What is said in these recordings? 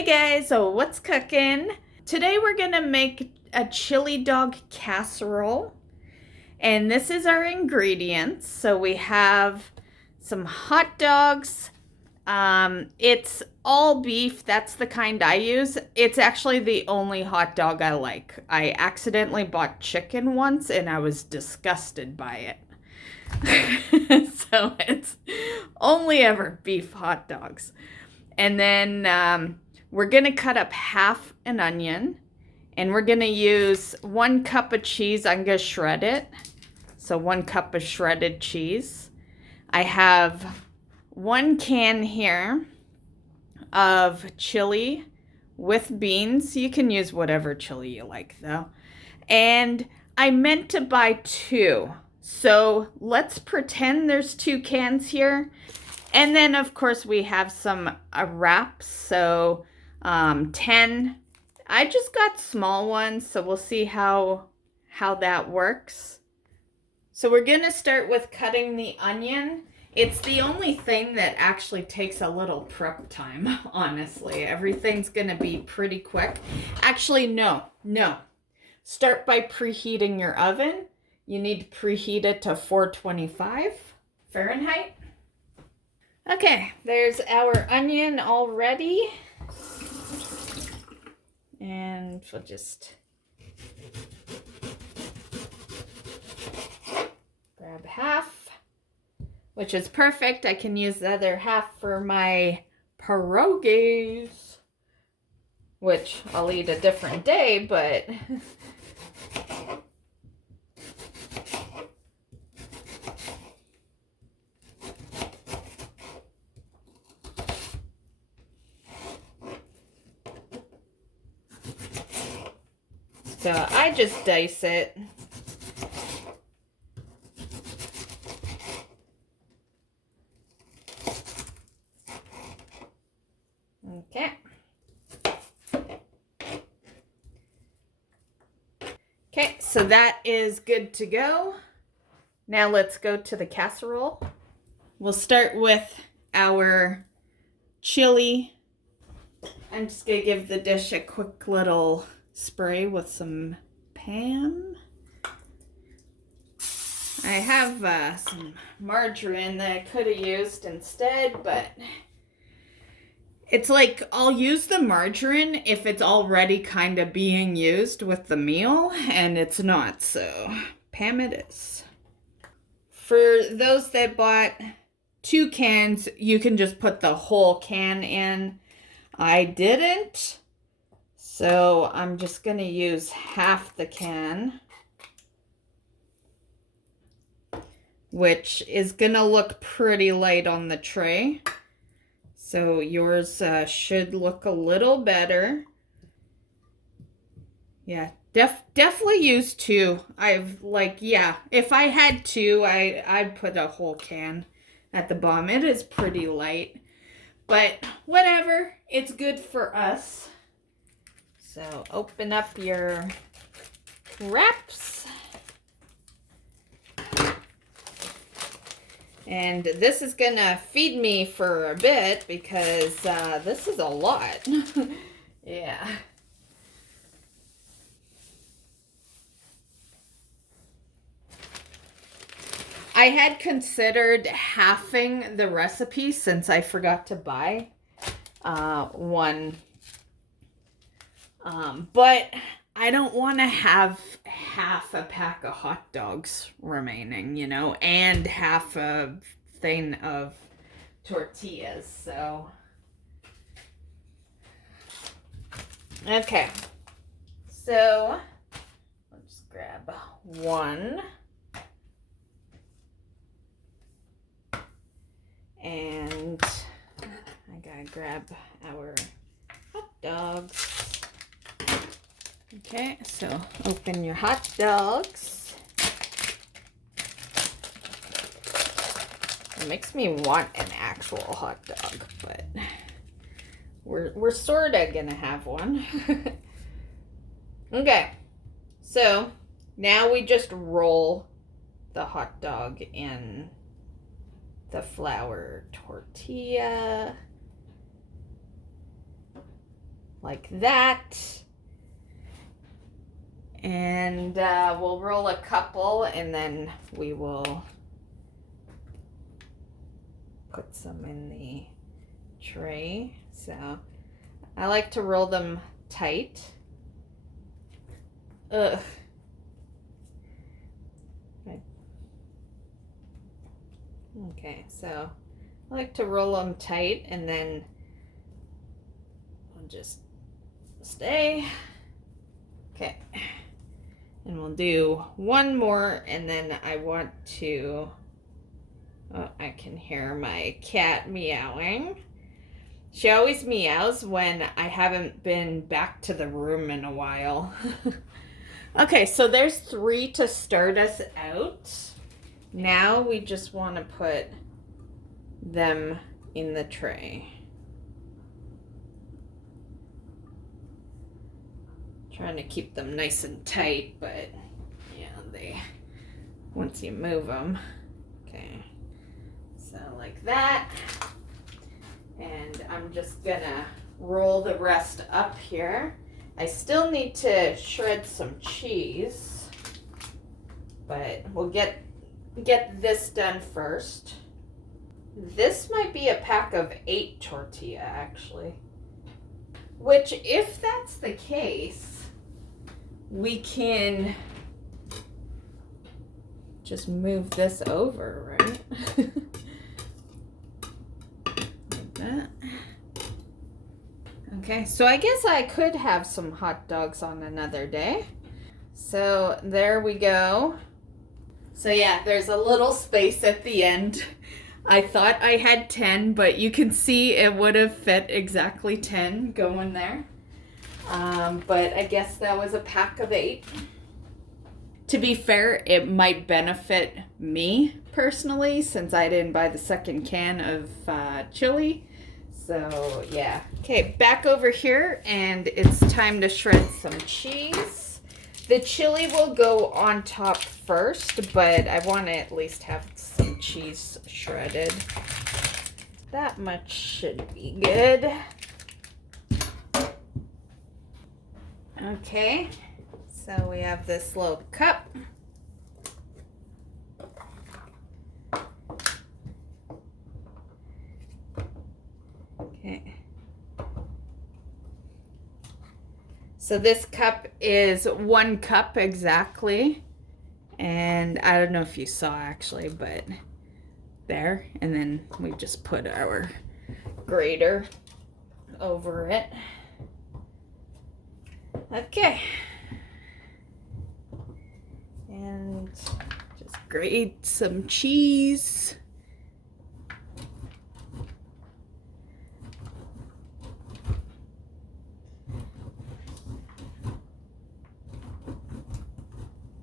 Hey guys, so what's cooking? Today we're gonna make a chili dog casserole, and this is our ingredients. So we have some hot dogs. It's all beef. That's the kind I use. It's actually the only hot dog I like. I accidentally bought chicken once and I was disgusted by it. So it's only ever beef hot dogs. And then we're going to cut up half an onion, and we're going to use 1 cup of cheese. I'm going to shred it. So 1 cup of shredded cheese. I have 1 can here of chili with beans. You can use whatever chili you like though. And I meant to buy 2. So let's pretend there's 2 cans here. And then, of course, we have some wraps. So 10. I just got small ones, so we'll see how that works. So we're going to start with cutting the onion. It's the only thing that actually takes a little prep time, honestly. Everything's going to be pretty quick. Actually, no. Start by preheating your oven. You need to preheat it to 425 Fahrenheit. Okay, there's our onion already. And we'll just grab half, which is perfect. I can use the other half for my pierogies, which I'll eat a different day, but so I just dice it. Okay. Okay, so that is good to go. Now let's go to the casserole. We'll start with our chili. I'm just gonna give the dish a quick little spray with some Pam. I have some margarine that I could have used instead, but it's like I'll use the margarine if it's already kind of being used with the meal, and it's not, so Pam it is. For those that bought 2 cans, you can just put the whole can in. I didn't. So I'm just going to use half the can, which is going to look pretty light on the tray. So yours should look a little better. Yeah, definitely use 2. If I had 2, I'd put a whole can at the bottom. It is pretty light, but whatever. It's good for us. So open up your wraps. And this is gonna feed me for a bit because this is a lot. Yeah. I had considered halving the recipe since I forgot to buy one. But I don't want to have half a pack of hot dogs remaining, and half a thing of tortillas, so. Okay. So, let's just grab 1. And I gotta grab our hot dogs. Okay, so open your hot dogs. It makes me want an actual hot dog, but we're sort of gonna have one. Okay, so now we just roll the hot dog in the flour tortilla. like that. And we'll roll a couple and then we will put some in the tray. So I like to roll them tight. Ugh. Okay, so I like to roll them tight and then I'll just stay. Okay. And we'll do one more and then I want to, oh, I can hear my cat meowing. She always meows when I haven't been back to the room in a while. Okay, so there's 3 to start us out. Now we just want to put them in the tray. Trying to keep them nice and tight, but yeah, once you move them. Okay, so like that. And I'm just gonna roll the rest up here. I still need to shred some cheese, but we'll get this done first. This might be a pack of 8 tortilla, actually. Which, if that's the case, we can just move this over, right? Like that. Okay, so I guess I could have some hot dogs on another day. So there we go. So yeah, there's a little space at the end. I thought I had 10, but you can see it would have fit exactly 10 going there. But I guess that was a pack of 8. To be fair, it might benefit me personally since I didn't buy the second can of chili. So yeah. Okay, back over here and it's time to shred some cheese. The chili will go on top first, but I want to at least have some cheese shredded. That much should be good. Okay, so we have this little cup. Okay. So this cup is 1 cup exactly. And I don't know if you saw actually, but there. And then we just put our grater over it. Okay. And just grate some cheese.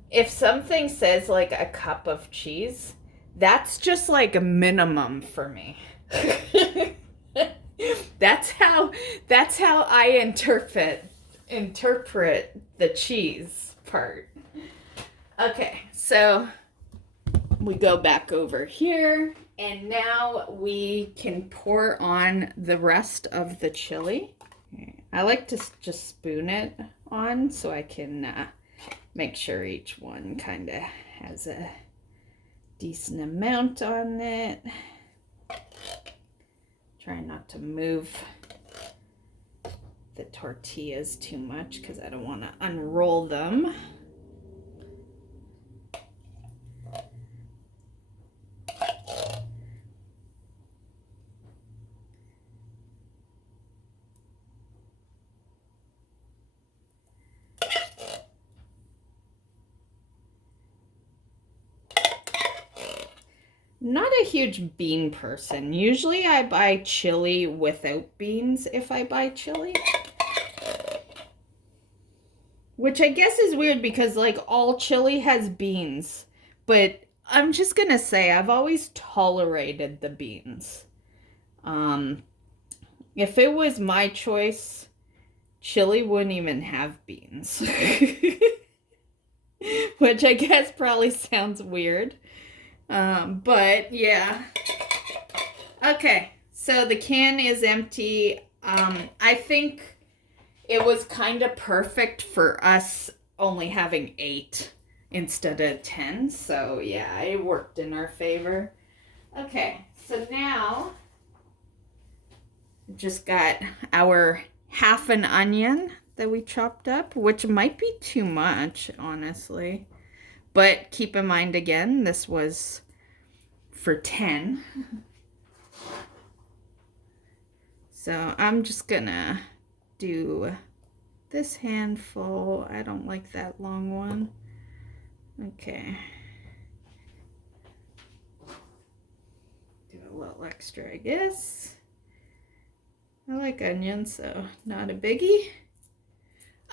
If something says like a cup of cheese, that's just like a minimum for me. That's how I interpret the cheese part. Okay, so we go back over here and now we can pour on the rest of the chili. I like to just spoon it on so I can make sure each one kind of has a decent amount on it. Try not to move the tortillas too much because I don't want to unroll them. Not a huge bean person. Usually I buy chili without beans if I buy chili. Which I guess is weird because like all chili has beans. But I'm just gonna say I've always tolerated the beans. If it was my choice, chili wouldn't even have beans. Which I guess probably sounds weird. But yeah. Okay, so the can is empty. I think it was kind of perfect for us only having 8 instead of 10. So yeah, it worked in our favor. Okay, so now just got our half an onion that we chopped up, which might be too much, honestly. But keep in mind, again, this was for 10. So I'm just gonna do this handful. I don't like that long one. Okay. Do a little extra, I guess. I like onions, so not a biggie.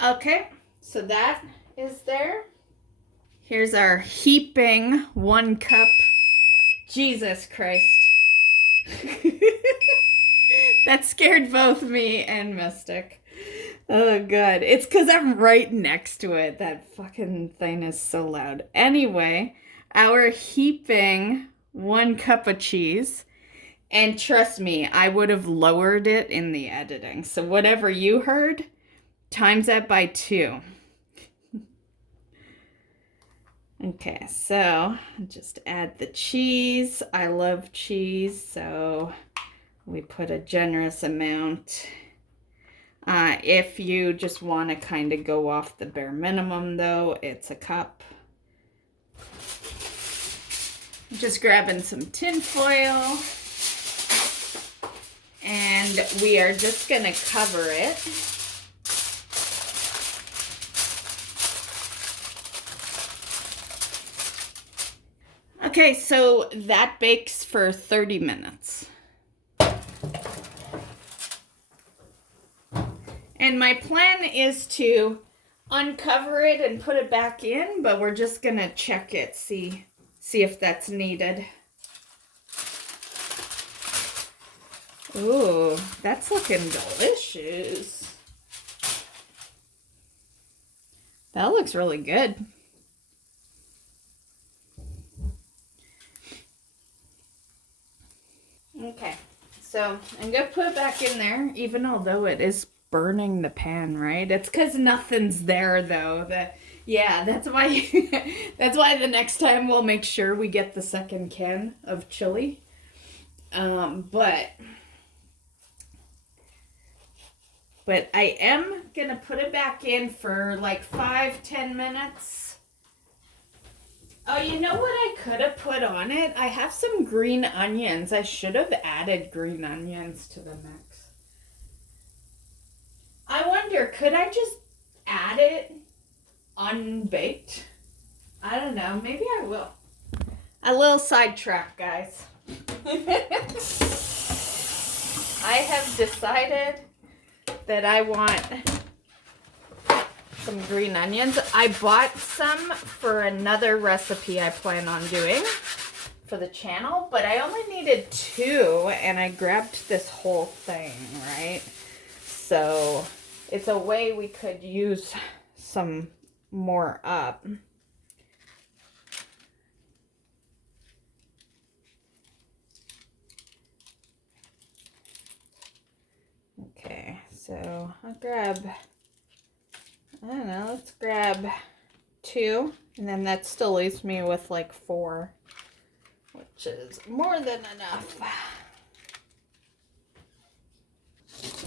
Okay, so that is there. Here's our heaping 1 cup. Jesus Christ. That scared both me and Mystic. Oh god, it's because I'm right next to it. That fucking thing is so loud. Anyway, our heaping 1 cup of cheese. And trust me, I would have lowered it in the editing. So whatever you heard, times that by 2. Okay, so just add the cheese. I love cheese, so we put a generous amount. If you just want to kind of go off the bare minimum, though, it's a cup. Just grabbing some tin foil. And we are just going to cover it. Okay, so that bakes for 30 minutes. And my plan is to uncover it and put it back in, but we're just going to check it, see if that's needed. Ooh, that's looking delicious. That looks really good. Okay, so I'm going to put it back in there, even although it is burning the pan, right? It's because nothing's there, though. Yeah, that's why that's why the next time we'll make sure we get the second can of chili. But I am going to put it back in for like 5-10 minutes. Oh, you know what I could have put on it? I have some green onions. I should have added green onions to the mix. I wonder, could I just add it unbaked? I don't know. Maybe I will. A little sidetrack, guys. I have decided that I want some green onions. I bought some for another recipe I plan on doing for the channel, but I only needed 2 and I grabbed this whole thing, right? So it's a way we could use some more up. Okay, so I'll grab, I don't know, let's grab 2, and then that still leaves me with like 4, which is more than enough. So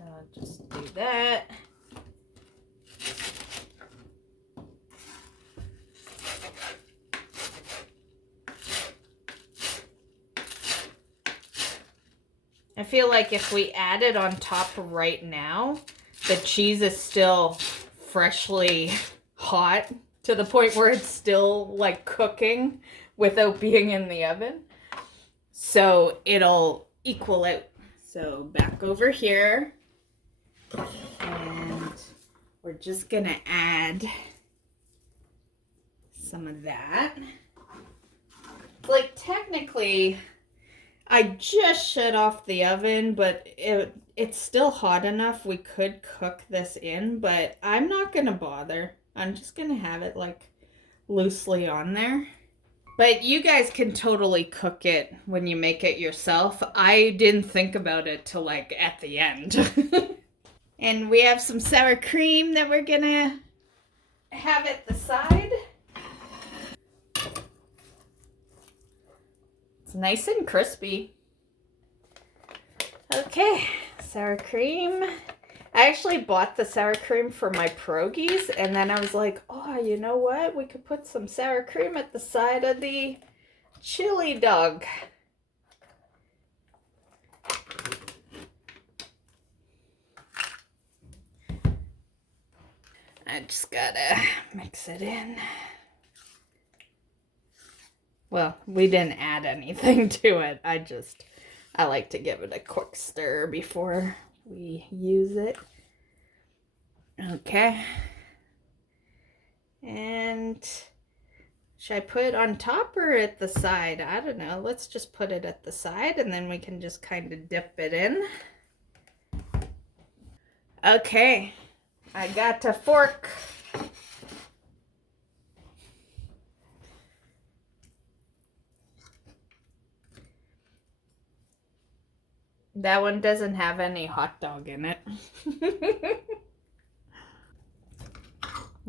I'll just do that. I feel like if we add it on top right now, the cheese is still freshly hot to the point where it's still like cooking without being in the oven. So it'll equal out. So back over here. And we're just gonna add some of that. Like technically, I just shut off the oven, but it's still hot enough we could cook this in, but I'm not going to bother. I'm just going to have it like loosely on there. But you guys can totally cook it when you make it yourself. I didn't think about it till like at the end. And we have some sour cream that we're gonna have at the side. It's nice and crispy. Okay, sour cream. I actually bought the sour cream for my pierogies, and then I was like, oh, you know what? We could put some sour cream at the side of the chili dog. I just gotta mix it in. Well, we didn't add anything to it. I like to give it a quick stir before we use it. Okay. And should I put it on top or at the side? I don't know. Let's just put it at the side and then we can just kind of dip it in. Okay. I got a fork. That one doesn't have any hot dog in it.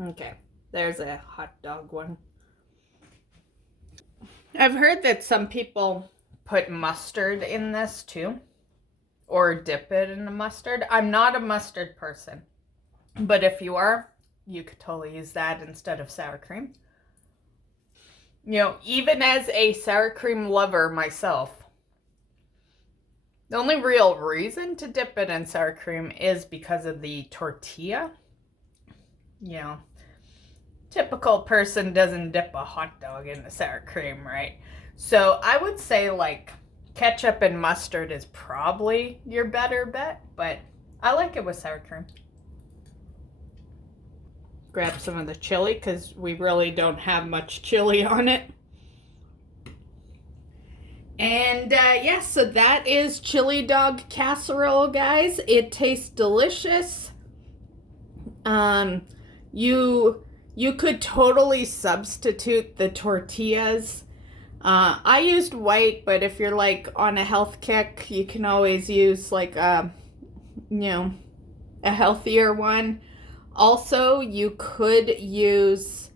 Okay, there's a hot dog one. I've heard that some people put mustard in this too, or dip it in the mustard. I'm not a mustard person, but if you are, you could totally use that instead of sour cream. You know, even as a sour cream lover myself, the only real reason to dip it in sour cream is because of the tortilla. You know, typical person doesn't dip a hot dog in the sour cream, right? So I would say like ketchup and mustard is probably your better bet, but I like it with sour cream. Grab some of the chili because we really don't have much chili on it. And yeah, so that is chili dog casserole, guys. It tastes delicious. You could totally substitute the tortillas. I used white, but if you're like on a health kick, you can always use like a healthier one. Also, you could use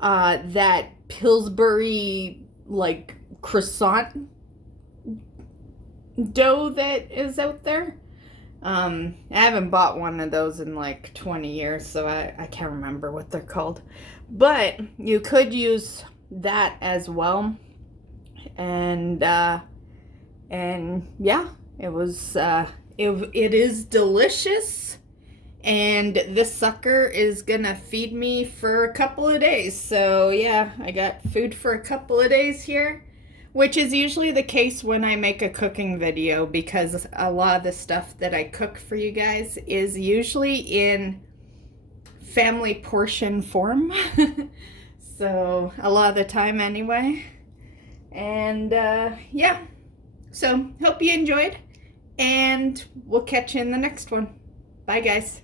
that Pillsbury like croissant dough that is out there. I haven't bought one of those in like 20 years, so I can't remember what they're called. But you could use that as well. And yeah, it is delicious. And this sucker is gonna feed me for a couple of days. So yeah, I got food for a couple of days here, which is usually the case when I make a cooking video, because a lot of the stuff that I cook for you guys is usually in family portion form. So a lot of the time anyway. And yeah, so hope you enjoyed, and we'll catch you in the next one. Bye guys.